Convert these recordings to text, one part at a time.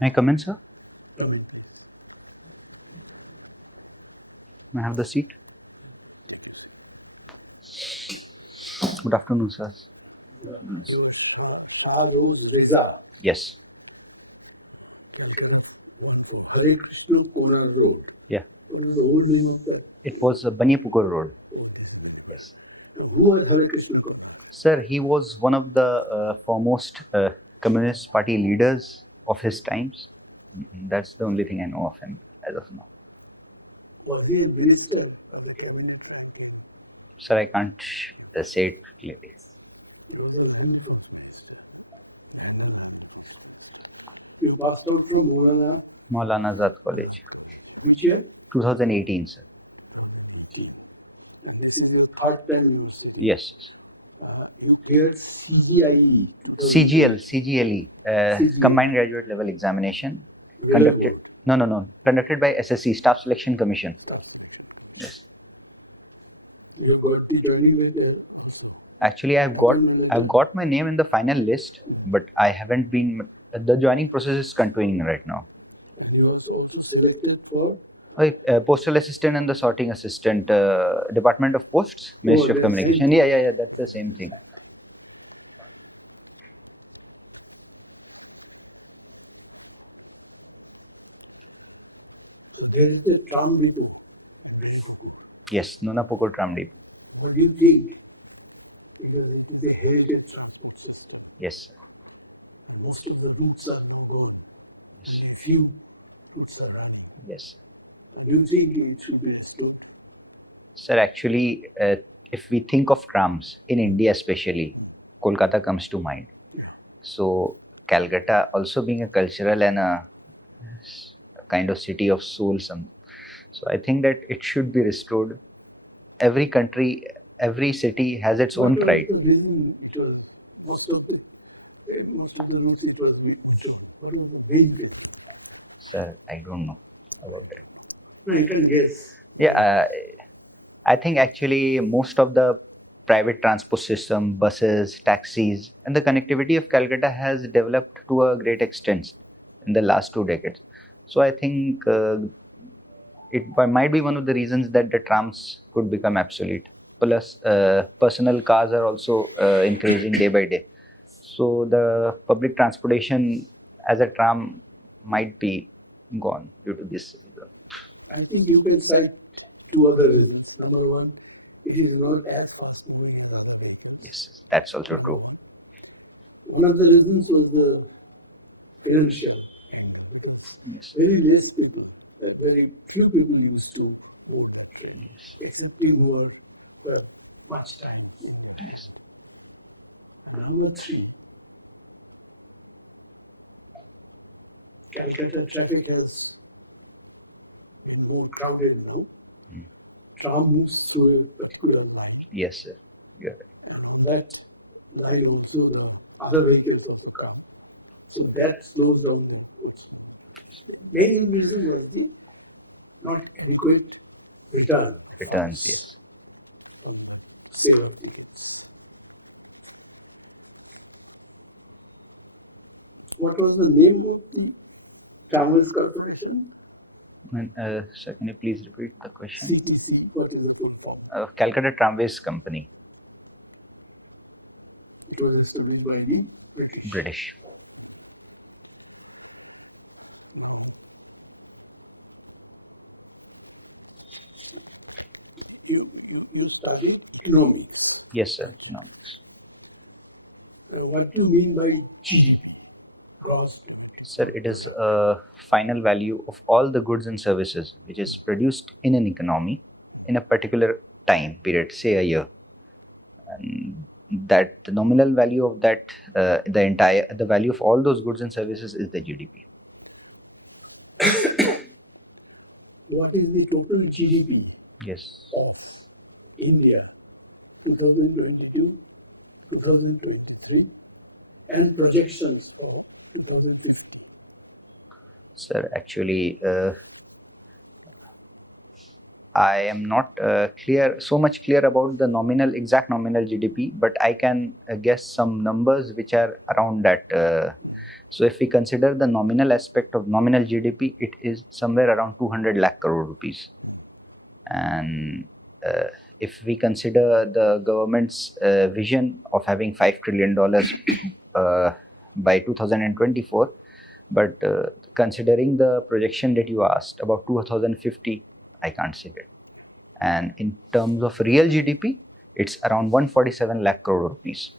May I come in, sir? Um, May I have the seat? Good afternoon, sir. Shah Rose Reza, Yes. Hare Krishna Konar Road. Yeah. What is the old name of that? It was Baniyapukur Road. Yes. Who was Hare Krishna Konar? Sir, he was one of the foremost Communist Party leaders of his times. That's the only thing I know of him as of now. Was he a minister of the cabinet? Sir, I can't say it clearly. He was a landlord. You passed out from Maulana, Maulana Azad College. which year? 2018, sir. This is your third time in university. Yes. You cleared CGIE. CGLE, CGL. Combined Graduate Level Examination, conducted. No. Conducted by SSC, Staff Selection Commission. Yes. You got the joining letter. Actually, I've got my name in the final list, but I haven't been. The joining process is continuing right now. You was also selected for Postal assistant and the sorting assistant, Department of Posts, Ministry of that's Communication. same. Yeah. That's the same thing. there is the tram depot. Yes, Nunapukur Tram Depot. What do you think? Because it is a heritage transport system. Yes, sir. Most of the routes are gone. Yes. Only few routes are running. Yes. Do you think it should be restored? Sir, actually, if we think of trams in India, especially, Kolkata comes to mind. So, Calcutta, also being a cultural and a kind of city of soul, so I think that it should be restored. Every country, every city has its own pride. What was the reason most of the routes it was restored? What was the main reason? Sir, I don't know about that. No, you can guess. Yeah, I think actually most of the private transport system, buses, taxis, and the connectivity of Calcutta has developed to a great extent in the last 2 decades. So I think it might be one of the reasons that the trams could become obsolete. Plus, personal cars are also increasing day by day. So the public transportation as a tram might be gone due to this reason. I think you can cite two other reasons. Number one, it is not as fast moving as other vehicles. Yes, that's also true. One of the reasons was the financial. Yes. Very less people, very few people used to move by train, Yes. except people who have much time. Yes. Number three, Calcutta traffic has been more crowded now. Mm. Tram moves through a particular line. Yes, sir. You're right. And on that line also the other vehicles also come. So that slows down the roads. Main reason was the not adequate return. Returns, yes. On the sale of tickets. What was the name of the Tramways Corporation? And, sir, can you please repeat the question? CTC. What is the full form? Calcutta Tramways Company, It was established by the British. British. You studied economics. Yes, sir. Economics. What do you mean by GDP? Gross. Sir, it is a final value of all the goods and services which is produced in an economy in a particular time period, say a year. And that the nominal value of that, the value of all those goods and services is the GDP. What is the total GDP Yes. of India 2022, 2023 and projections for 2050? Sir, actually, I am not so much clear about the exact nominal GDP, but I can guess some numbers which are around that. So if we consider the nominal aspect of nominal GDP, it is somewhere around 200 lakh crore rupees. And if we consider the government's vision of having $5 trillion by 2024, but considering the projection that you asked about 2050, I can't see it. And in terms of real GDP, it's around 147 lakh crore rupees.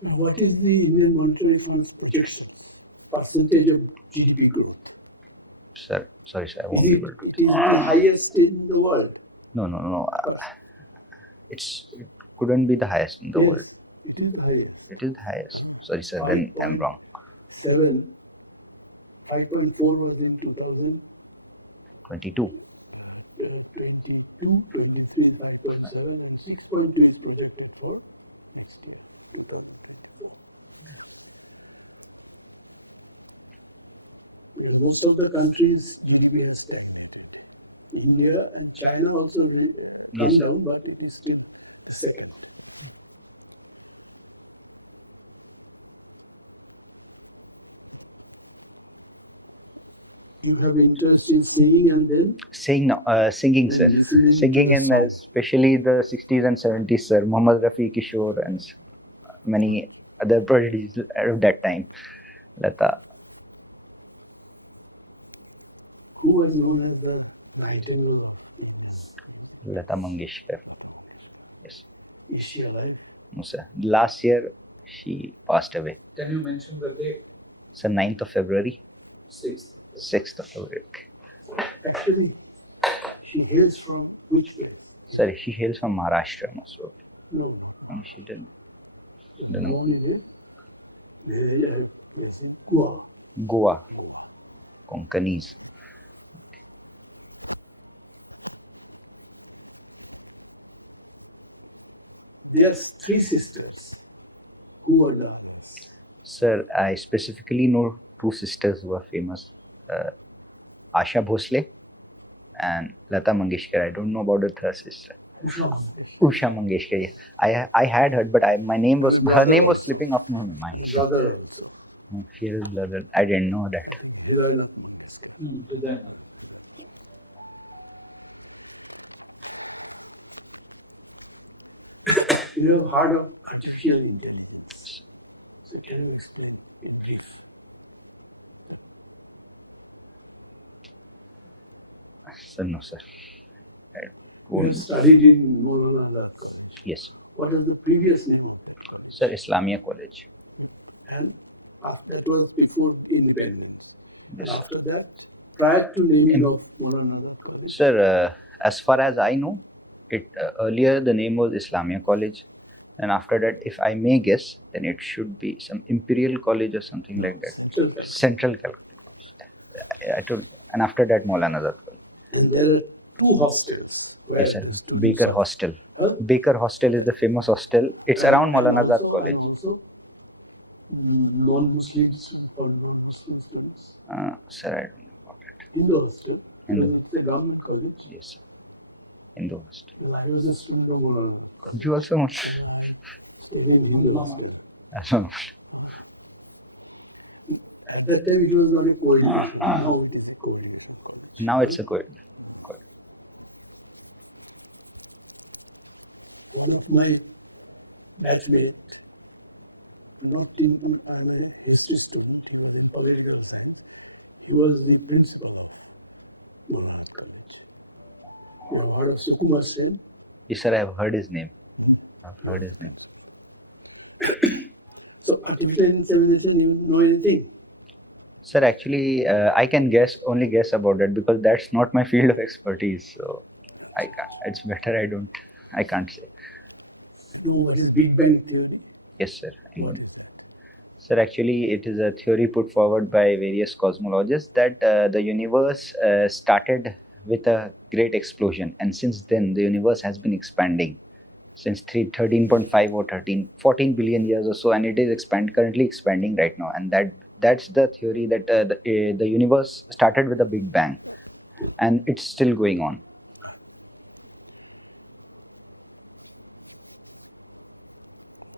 What is the Indian Monetary Fund's projections, percentage of GDP growth? Sir, sorry, sir, I won't be able to. It is the highest in the world. No. It couldn't be the highest in the world. It is the highest. It is the highest. Sorry, sir, then I'm wrong. 5.4 was in 22. 22, 23, 5.7, and 6.2 is projected for next year, 2022. Most of the countries' GDP has tanked. India and China also will come Yes, down, but it is still second. You have interest in singing and then Singing, sir. listening. Singing in especially the 60s and 70s, sir. Mohammad Rafi, Kishore, and many other prodigies of that time. Lata. Who was known as the Nightingale of India? Lata Mangeshkar. Yes. Is she alive? No, sir. Last year, she passed away. Can you mention the date? Sir, 9th of February. 6th. 6th of February. Actually, she hails from which place? Sorry, she hails from Maharashtra, most probably. No. No, she didn't. The one is it? Yes, in Goa. Goa. Konkanis. There's three sisters. Who are the others? Sir, I specifically know two sisters who are famous. Asha Bhosle and Lata Mangeshkar. I don't know about the third sister. Usha Mangeshkar. Yeah. I had heard, but her name was slipping off my mind. Brother. She is brother. I didn't know that. Hridayanath. You have heard of artificial intelligence. So can you explain in brief? Sir, no, sir. I You won't. have studied in Maulana Azad College. Yes, What is the previous name of that college? sir. Islamia College. And that was before independence. Yes, sir. After that, prior to naming of Maulana Azad College. Sir, as far as I know, it earlier the name was Islamia College, and after that, if I may guess, then it should be some Imperial College or something like that. Central Calcutta College. I told, and after that, Maulana Azad College. And there are two hostels. where Yes, sir. the students Baker are. Hostel. Huh? Baker Hostel is the famous hostel. It's And around Maulana Azad also- College. and also non-Muslims for non-Muslim students. Sir, I don't know about it. Hindu hostel. Hindu. It was the government college. Yes, sir. Hindu hostel. I was a student of Maulana College. You also want? Stayed in Hindu hostel. I don't know. At that time, it was not a coordination. Now it is a coordination college. Now it's a good. One of my batchmate, not in primary history student, he was in political science. He was the principal of Maulana College. You have heard of Sukumar Sen? Yes, sir. I have heard his name. I've heard his name. So artificial insemination, you know anything? Sir, actually, I can only guess about that because that's not my field of expertise. So I can't. It's better I can't say. So what is Big Bang theory? Yes, sir. I know. Sir, actually, it is a theory put forward by various cosmologists that the universe started with a great explosion, and since then the universe has been expanding since 13.5 or 14 billion years or so, and it is currently expanding right now. And that's the theory that the universe started with a Big Bang, and it's still going on.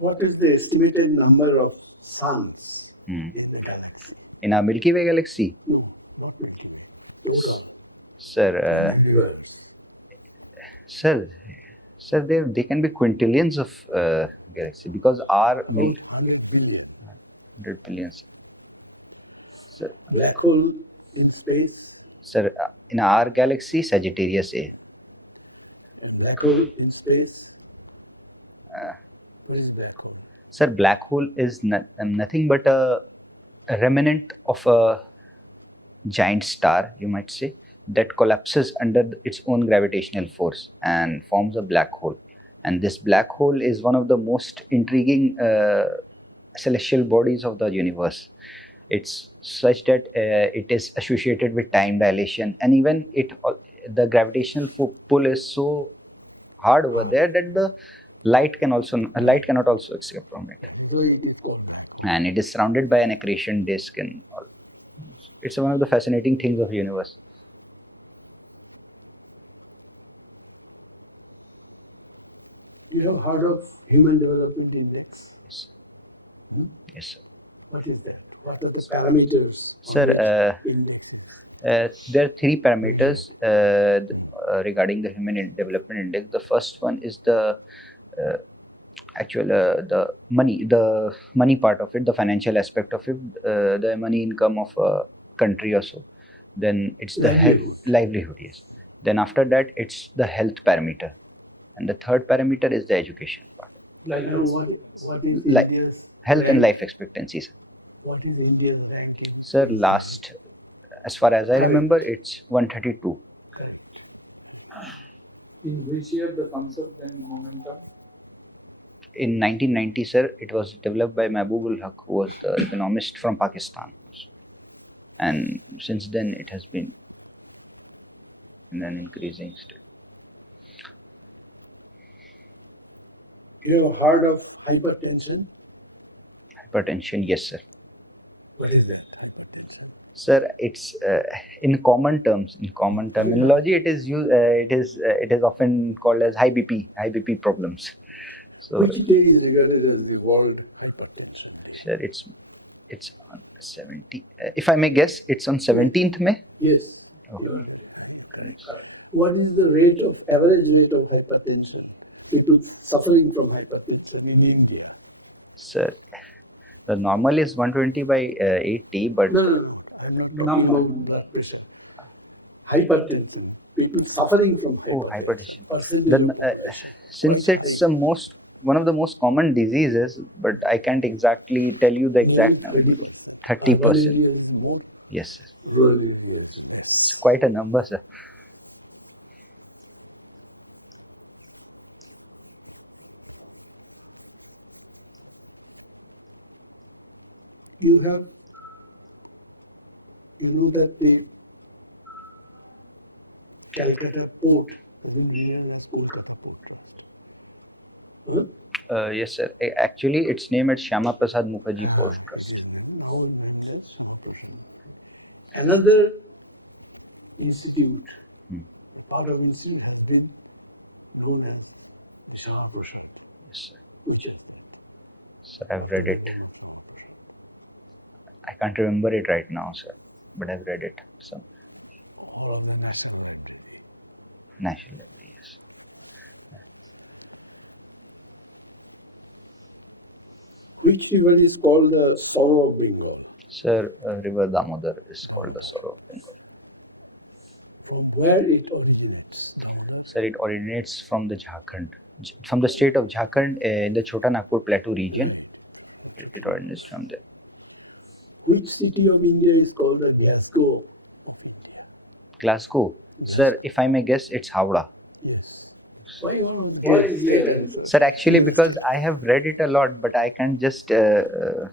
What is the estimated number of suns Hmm. in the galaxy? In our Milky Way galaxy, No, not Milky Way. Total sir, universe. sir, they can be quintillions of galaxy because our About 100 billion. 100 billions. Sir, Black hole in space. sir, in our galaxy, Sagittarius A. Black hole in space. Uh, What is black hole? Sir, black hole is nothing but a remnant of a giant star, you might say, that collapses under its own gravitational force and forms a black hole. And this black hole is one of the most intriguing celestial bodies of the universe. It's such that it is associated with time dilation, and even the gravitational pull is so hard over there that the light cannot also escape from it, Why it is called black? and it is surrounded by an accretion disk and all. It's one of the fascinating things of universe. You have heard of Human Development Index? Yes, yes, sir. What is that? What are the parameters? on Sir, which index? There are three parameters regarding the Human Development Index. The first one is the the money part of it, the financial aspect of it, the money income of a country or so. Then it's the livelihood, yes. Then after that, it's the health parameter, and the third parameter is the education part, Like You know what is Like- India's health and rank? life expectancy. Sir. What is India's ranking? Sir, last, as far as I Correct. remember, it's 132. Correct. in which year the concept and momentum? In 1990, sir, it was developed by Mahbub-ul Haq, who was the economist from Pakistan. And since then, it has been in an increasing state. You have heard of hypertension? Hypertension, yes, sir. What is that? Sir, it's in common terms, in common terminology, it is often called as high BP problems. So, Which day is regarded as the world hypertension? sir, it's on 70. If I may guess, it's on 17th May. Yes. Oh. Correct. What is the average rate of hypertension? People suffering from hypertension in India. Sir, the normal is 120 by 80, but No. I'm not talking Number. about blood pressure. Hypertension. People suffering from hypertension. hypertension. Percentage Then, of hypertension. since it's one of the most common diseases, but I can't exactly tell you the exact number. 30%. Urban areas more, Yes, sir. rural areas less. It's quite a number, sir. You know that the Calcutta port is near Kolkata port. Yes, sir. Actually, it's named as Shyama Prasad Mukherjee Port Trust. Now in Bangladesh. Another institute, part of institute has been known as Shyama Prasad, Yes, sir. which is Sir, I've read it. I can't remember it right now, sir, but I've read it. Some on the national. national level, yes. Which river is called the Sorrow of Bengal? Sir, River Damodar is called the Sorrow of Bengal. From where it originates? Sir, it originates from the from the state of Jharkhand in the Chota Nagpur Plateau region. It originates from there. Which city of India is called the Glasgow? Glasgow. Sir, if I may guess, it's Howrah. Yes. Why you Why is there? Sir, actually, because I have read it a lot, but I can't just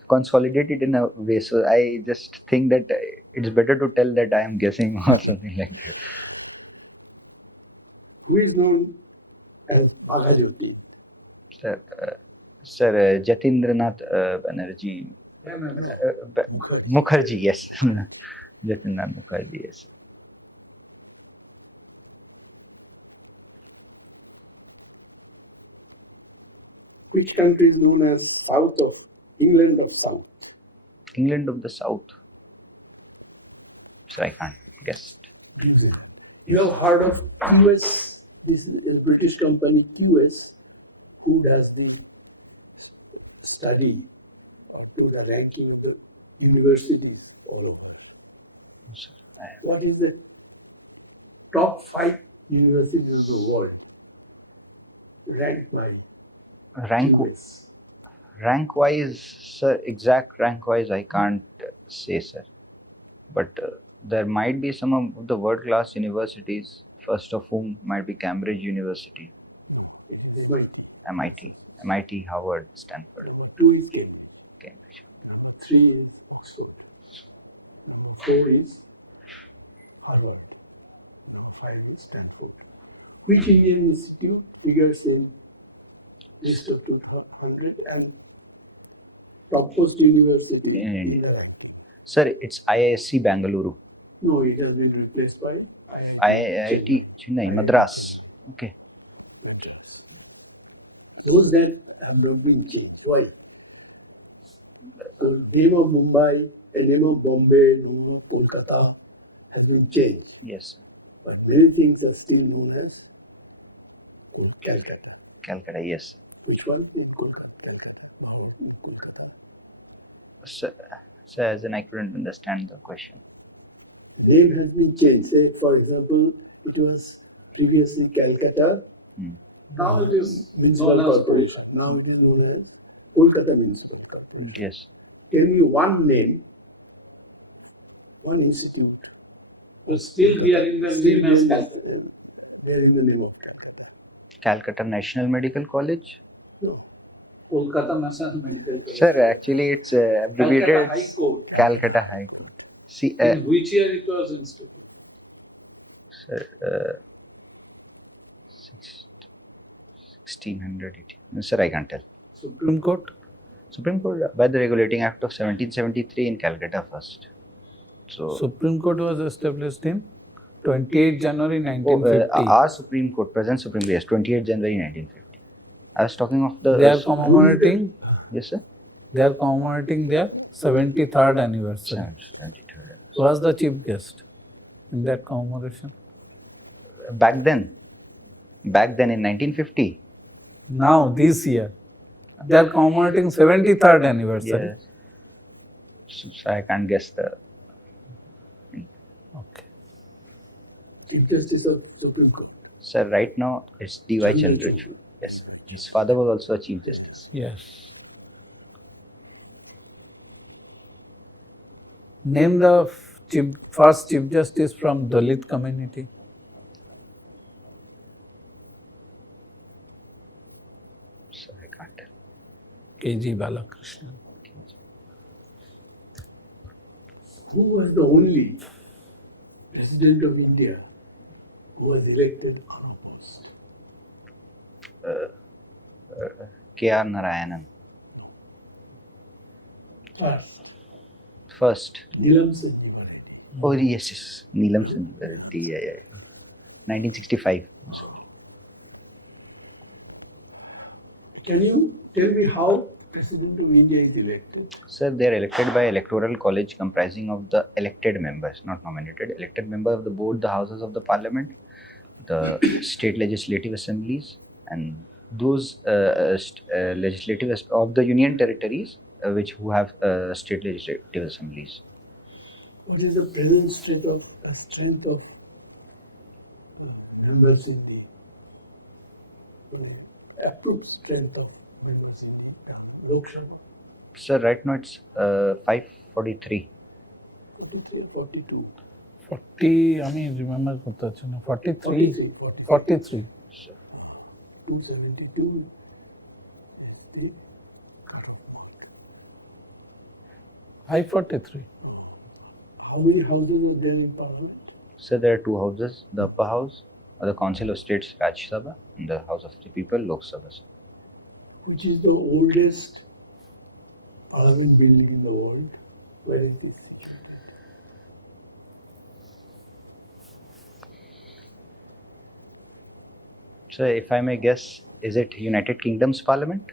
consolidate it in a way. So I just think that it's better to tell that I am guessing or something like that. Who is known as Bhagajogi? Sir, Jatindranath Banerjee. Mukherjee, yes. Jatindranath Mukherjee, yes. Which country is known as South of England of South? England of the South. Sir, I can't guess it. You have heard of QS, this British company QS, who does the study up to the ranking of the universities all over. Sir, What is the top 5 universities of the world ranked by QS? rank wise, sir, exact rank wise, I can't say, sir. But there might be some of the world class universities, first of whom might be Cambridge University, MIT, Harvard, Stanford, Number 2 is Cambridge. Number 3 is Oxford. Number 4 is Harvard. Number 5 is Stanford. Which Indian institute figures in list of 200 and topmost university In India. the ranking? Sir, it's IISc Bangalore, No, it has been replaced by IIT Chennai, Madras. Okay. Madras. Those that have not been changed. Why? The name of Mumbai, the name of Bombay, the name of Kolkata has been changed. Yes, sir. But many things are still known as Calcutta. Calcutta, yes, sir. Which one? Kolkata. Calcutta. How Kolkata? Sir, as in I couldn't understand the question. Name has been changed. Say, for example, it was previously Calcutta Now it is Municipal known as Corporation. Now it is known as Kolkata Municipal Corporation. Yes. Tell me one name, one institute. But still we are in the Still name as named Calcutta. after them. They are in the name of Calcutta. Calcutta National Medical College. Kolkata National Medical College. Sir, actually it's abbreviated. Calcutta High Court. Calcutta High Court. See, In which year it was instituted? sir, 1680. No, sir, I can't tell. Supreme Court. Supreme Court by the Regulating Act of 1773 in Calcutta first. So, Supreme Court was established in 28 January oh, 1950. our Supreme Court, present Supreme Court, yes, 28 January 1950. I was talking of the. They are commemorating. Yes, sir. They are commemorating their 73rd anniversary. 73rd. Who was the chief guest in that commemoration? Back then in 1950. Now this year, they are commemorating 73rd anniversary. Yes. So I can't guess the. Okay. Chief Justice of Supreme Court. Sir, right now it's D.Y. Chandrachud. Yes, sir. His father was also a Chief Justice. Yes. Name the first chief justice from Dalit community. So I can't tell. K.G. Balakrishnan. Who was the only President of India who was elected unopposed? K.R. Narayanan. First. Neelam Sanjeev. Oh, yes. Neelam Sanjeev Reddy. Yeah. 1965. Can you tell me how President of India is elected? Sir, they are elected by electoral college comprising of the elected members, not nominated, elected member of the board, the houses of the parliament, the state legislative assemblies, and those legislative of the union territories who have state legislative assemblies. What is the present strength of members in the approved strength of members in the Lok Sabha? Sir, right now it's 543. 42. 40, I mean, remember, 43. 43. Sir. 272. High 43. How many houses are there in Parliament? So there are two houses, the upper house, or the Council of States Raj Sabha, and the House of the People, Lok Sabha. Which is the oldest parliament building in the world? Where is this? So if I may guess, is it United Kingdom's Parliament?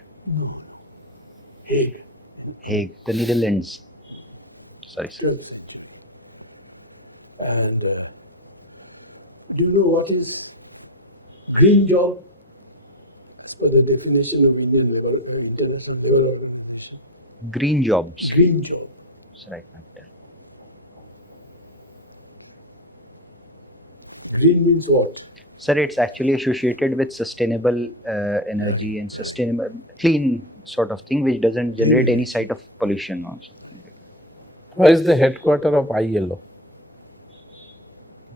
Hague. Hague, the Netherlands. Sorry, sir. And do you know what is green job? For the definition of Indian development, international development definition. Green jobs. Green job. Sir, I can't tell. Green means what? Sir, it's actually associated with sustainable energy and sustainable, clean sort of thing, which doesn't generate any site of pollution also. Where is the headquarter of ILO?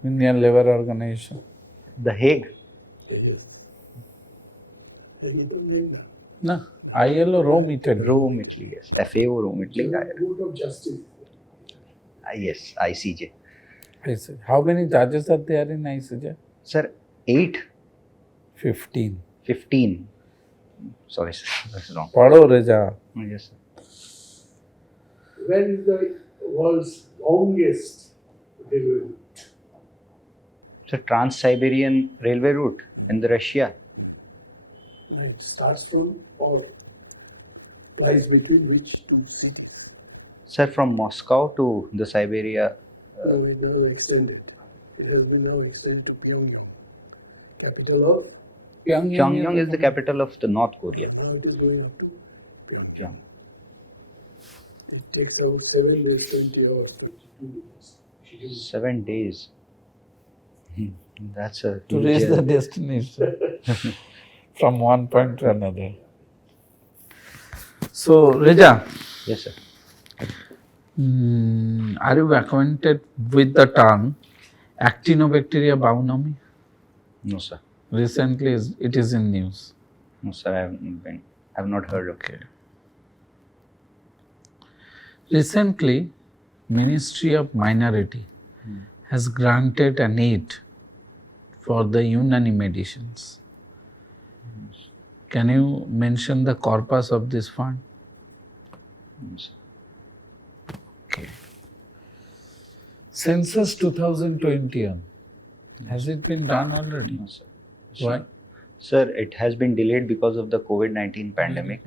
Indian Labour Organization. The Hague. No, ILO, Rome, Italy. Rome, Italy, yes. FAO, Rome, Italy. Court of Justice. Yes, ICJ. I see. How many judges are there in ICJ? Sir, 8, 15. 15. Sorry, sir, that's wrong. Pado Reja. Yes, sir. Where is the world's longest railway route? So Trans-Siberian Railway route in the Russia. It starts from or lies between which two cities? Sir, from Moscow to the Siberia. Now extend. It has been now extended to Pyongyang, capital of Pyongyang is the capital of the North Korea. now to Pyongyang. Pyongyang. It takes around 7 days, 20 hours, 22 minutes. Schedule. 7 days. That's a To huge reach the journey. destination from one point to another. So, Reja, Yes, sir. are you acquainted with the term Actinobacteria baumannii? No, sir. Recently, it is in news. No, sir. I have not heard of it. Okay. Recently, Ministry of Minority has granted an aid for the Unani medicines. Can you mention the corpus of this fund? No, sir. Okay. Census 2021, has it been done already? No, sir. Why? Sir, it has been delayed because of the COVID-19 pandemic.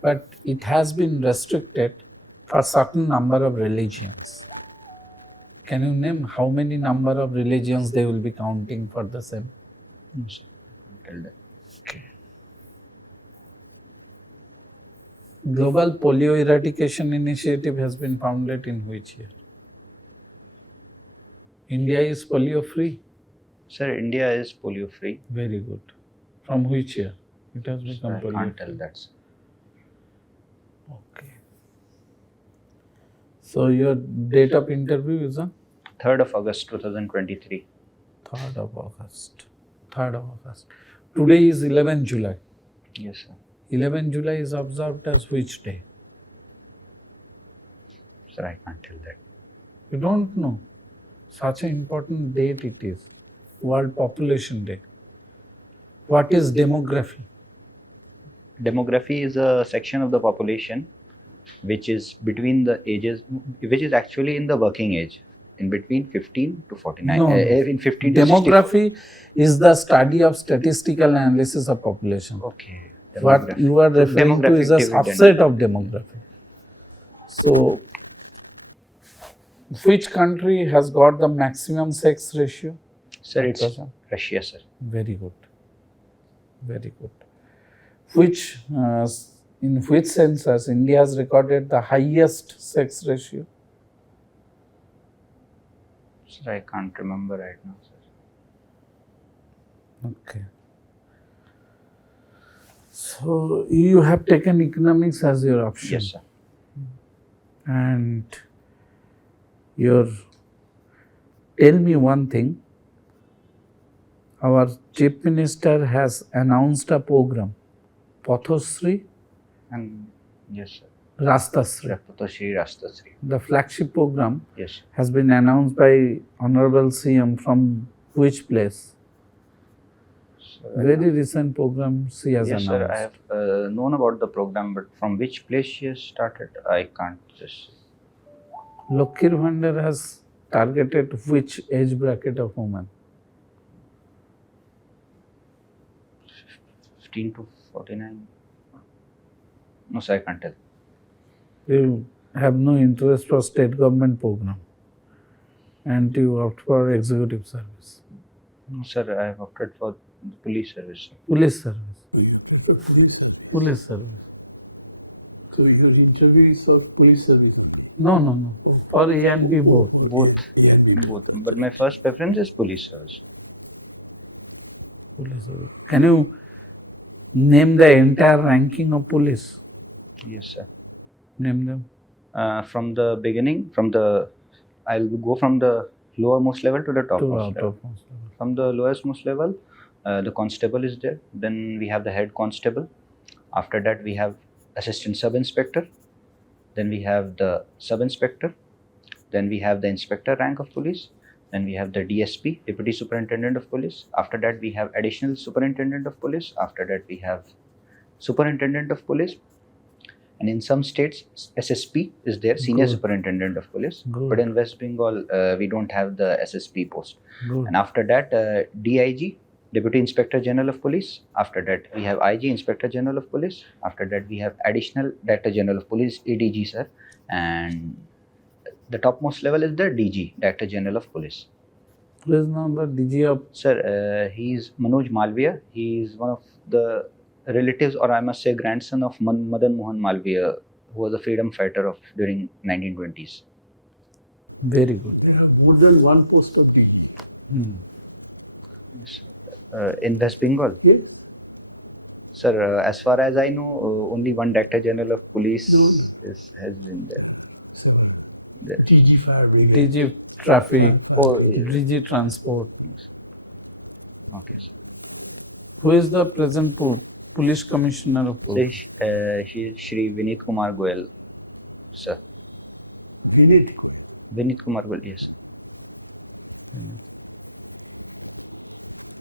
But it has been restricted for certain number of religions. Can you name how many number of religions they will be counting for the same? No, sir. I can't tell that. Global Polio Eradication Initiative has been founded in which year? India is polio free. Sir, India is polio free. Very good. From which year? It has Sir, become I polio can't free. tell that, sir. Okay. So your date of interview is on 3rd of August 2023. 3rd of August. 3rd of August. Today is 11 July. Yes, sir. 11 July is observed as which day? Sir, I can't tell that. You don't know. Such an important date it is. World Population Day. What is demography? Demography is a section of the population which is between the ages, which is actually in the working age, in between 15 to 49. No, no. In 15 to 60. Demography is the study of statistical analysis of population. Okay. What Demography. you are referring to Demographic is a dividend. subset of demography. So, which country has got the maximum sex ratio? Sir, it's Present. Russia, sir. Very good. Very good. Which, in which census India has recorded the highest sex ratio? Sir, I can't remember right now, sir. Okay. So, you have taken economics as your option. Yes, sir. And tell me one thing. Our Chief Minister has announced a program, Pathosri, And yes, sir. Rastasri. Ratatoshri Rastasri. The flagship program Yes. has been announced by Honorable CM from which place? Sir, Very recent program she has yes, announced. sir. I have known about the program, but from which place she has started, I can't just. Lokhir Bhandar has targeted which age bracket of women? 15 to 49. No, sir, I can't tell. You have no interest for state government program and you opt for executive service, No, sir, I have opted for the police service. police service, Police. police service. So your interview is for police service. No. For A and B both. Both. Yeah. Both. But my first preference is police service. Police service. Can you name the entire ranking of police? Yes, sir. Name them. From the beginning, I'll go from the lowermost level to the topmost level. Topmost level. From the lowest most level, the constable is there. Then we have the head constable. After that, we have assistant sub inspector. Then we have the sub inspector. Then we have the inspector rank of police. Then we have the DSP, deputy superintendent of police. After that, we have additional superintendent of police. After that, we have superintendent of police. And in some states, SSP is there, senior Good. superintendent of police. Good. But in West Bengal, we don't have the SSP post. Good. And after that, DIG, Deputy Inspector General of Police. After that, we have IG, Inspector General of Police. After that, we have Additional Director General of Police, ADG, sir. And the topmost level is the DG, Director General of Police. Who is now the DG of Sir, he is Manoj Malviya. He is one of the relatives, or I must say grandson of Madan Mohan Malviya, who was a freedom fighter during 1920s. very good. You have more than one post of these. Yes. In West Bengal. Yeah. Sir, as far as I know, only one Director General of Police has been there. So There. DG Fire Brigade. DG Traffic, Oh, DG Transport. yes. Okay, sir. Who is the present police commissioner of So, police? she is Shri Vinit Kumar Goyal, sir. Vinit. Vinit Kumar Goyal, yes, sir.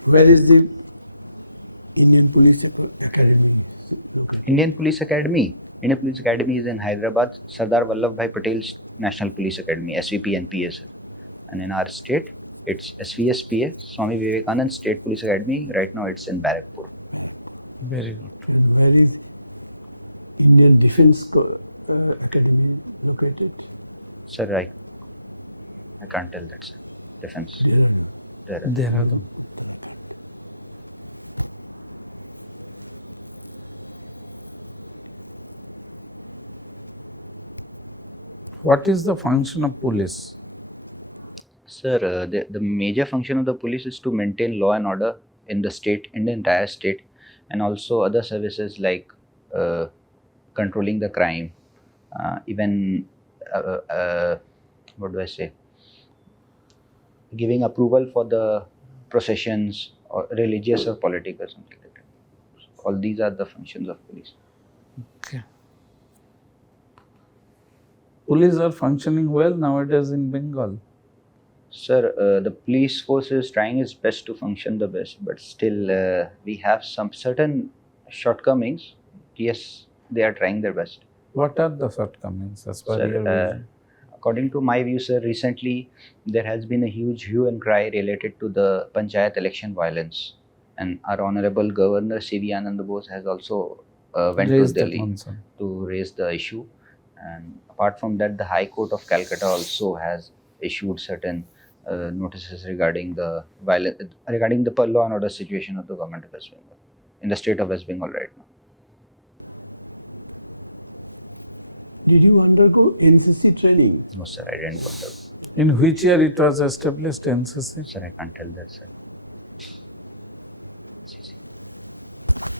Where is this Indian Police Academy? Indian Police Academy. Indian Police Academy is in Hyderabad, Sardar Vallabhbhai Patel National Police Academy, SVP and PA, sir. And in our state, it's SVSPA, Swami Vivekanand State Police Academy. Right now, it's in Barakpur. Very good. Where is Indian Defence Academy located? Sir, I can't tell that, sir. Defense. Yeah. There. Dehradun. What is the function of police? Sir, the major function of the police is to maintain law and order in the state, in the entire state, and also other services like controlling the crime, even what do I say? Giving approval for the processions or religious or political, something like that. All these are the functions of police. Okay. Police are functioning well nowadays in Bengal. Sir, the police force is trying its best to function the best, but still we have some certain shortcomings. Yes, they are trying their best. What are the shortcomings as per your Sir, vision? according to my view, sir, recently there has been a huge hue and cry related to the Panchayat election violence, and our Honorable Governor C.V. Anand Bose has also went Raise to the Delhi concern. to raise the issue. And apart from that, the High Court of Calcutta also has issued certain notices regarding the law and order situation of the government of West Bengal, in the state of West Bengal right now. Did you undergo NCC training? No, sir, I didn't got that. In which year it was established, NCC? Sir, I can't tell that, sir.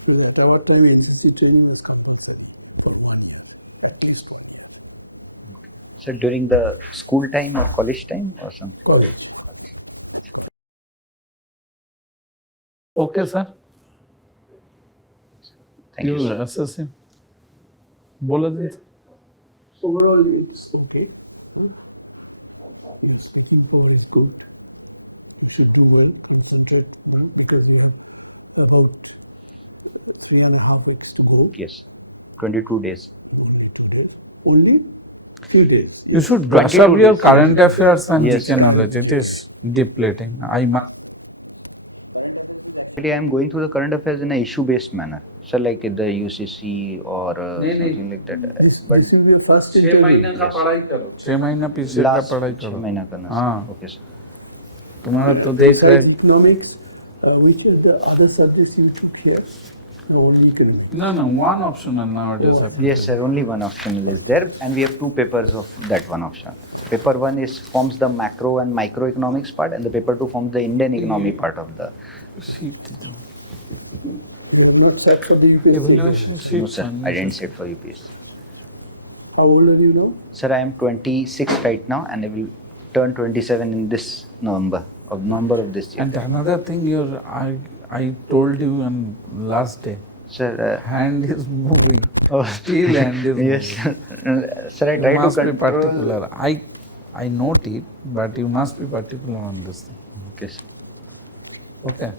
So at our time, NCC training was compulsory for 1 year, at least. Sir, during the school time or college time or something? College. Okay, sir. Thank you, You sir. assess him. बोला दीजिए. Overall, it's okay. It's looking forward, it's good. You should do well, concentrate well, because we have about 3.5 weeks to go. Yes, 22 days. Only 3 days. You should brush 22 up your days, current affairs and Yes, GK sir. knowledge. It is depleting. I must Actually, I am going through the current affairs in a issue-based manner. So like the UCC or नहीं, something like that. But This will be your first 6 interview. महीने का Yes. पढ़ाई करो. 6 महीना पीछे का last पढ़ाई 6 करो. महीना करना हाँ. सर. Okay, sir. तुम्हारा तो देख रहे. Economics, which is the other subjects you took here. Now you can. No, one optional nowadays. Yes, sir. Only one optional is there, and we have 2 papers of that one option. Paper 1 forms the macro and microeconomics part, and the paper 2 forms the Indian economy part of the. Sheet. You have not set for the UPSC. Evaluation No, sheet. sir. I didn't sit for UPSC. How old are you now? Sir, I am 26 right now, and I will turn 27 in this November of this year. And another thing, I told you on last day. Sir. Hand is moving. Oh. Still hand is Yes, moving. sir. I You try to must be control. particular. I note it, but you must be particular on this thing. Okay, sir. Okay.